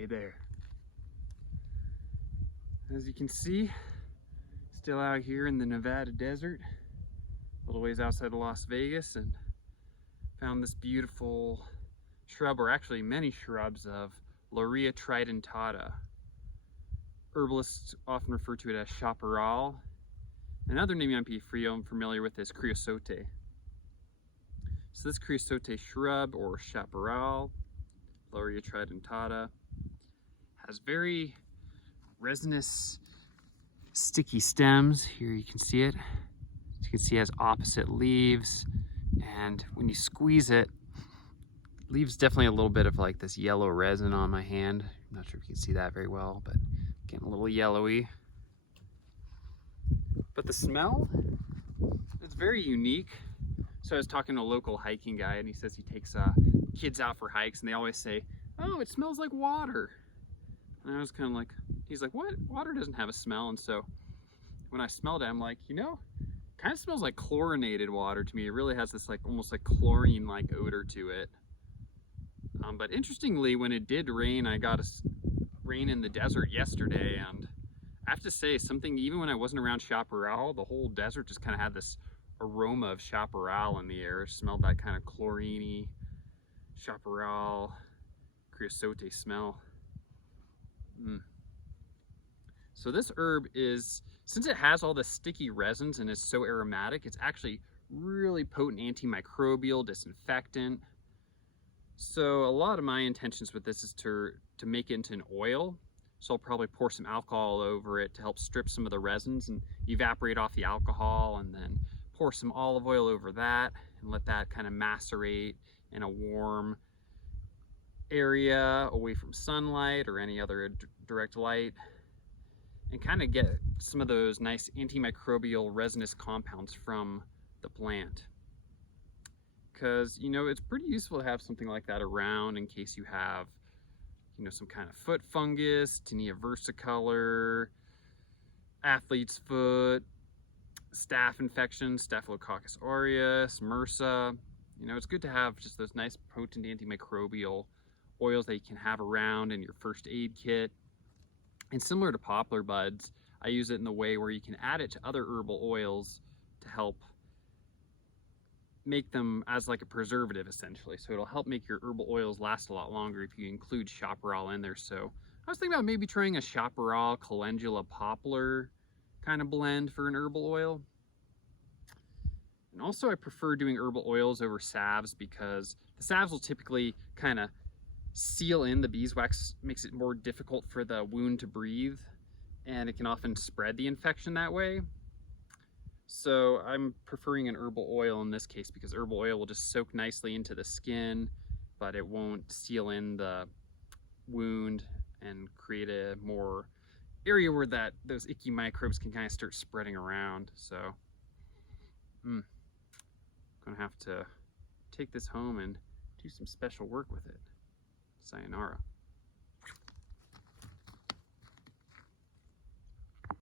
Hey there. As you can see, still out here in the Nevada desert, a little ways outside of Las Vegas, and found this beautiful shrub, or actually many shrubs, of Larrea tridentata. Herbalists often refer to it as Chaparral. Another name you might be familiar with is Creosote. So this Creosote shrub, or Chaparral, Larrea tridentata, has very resinous, sticky stems. Here you can see it. As you can see, it has opposite leaves, and when you squeeze it, leaves definitely a little bit of like this yellow resin on my hand. I'm not sure if you can see that very well, but getting a little yellowy. But the smell, it's very unique. So I was talking to a local hiking guy, and he says he takes kids out for hikes, and they always say, "Oh, it smells like water." And I was kind of like, he's like, "What? Water doesn't have a smell." And so when I smelled it, I'm like, you know, it kind of smells like chlorinated water to me. It really has this like almost like chlorine-like odor to it. But interestingly, when it did rain, I got rain in the desert yesterday, and I have to say, something, even when I wasn't around Chaparral, the whole desert just kind of had this aroma of Chaparral in the air. It smelled that kind of chlorine-y Chaparral creosote smell. So this herb is, since it has all the sticky resins and is so aromatic, it's actually really potent antimicrobial, disinfectant. So a lot of my intentions with this is to make it into an oil. So I'll probably pour some alcohol over it to help strip some of the resins and evaporate off the alcohol, and then pour some olive oil over that and let that kind of macerate in a warm area away from sunlight or any other direct light, and kind of get some of those nice antimicrobial resinous compounds from the plant. Because, you know, it's pretty useful to have something like that around in case you have, you know, some kind of foot fungus, tinea versicolor, athlete's foot, staph infection, Staphylococcus aureus, MRSA. You know, it's good to have just those nice potent antimicrobial oils that you can have around in your first aid kit. And similar to poplar buds, I use it in the way where you can add it to other herbal oils to help make them as like a preservative, essentially. So it'll help make your herbal oils last a lot longer if you include Chaparral in there. So I was thinking about maybe trying a Chaparral calendula poplar kind of blend for an herbal oil. And also I prefer doing herbal oils over salves, because the salves will typically kind of seal in the beeswax, makes it more difficult for the wound to breathe, and it can often spread the infection that way. So I'm preferring an herbal oil in this case, because herbal oil will just soak nicely into the skin, but it won't seal in the wound and create a more area where those icky microbes can kind of start spreading around. So I'm gonna have to take this home and do some special work with it. Sayonara.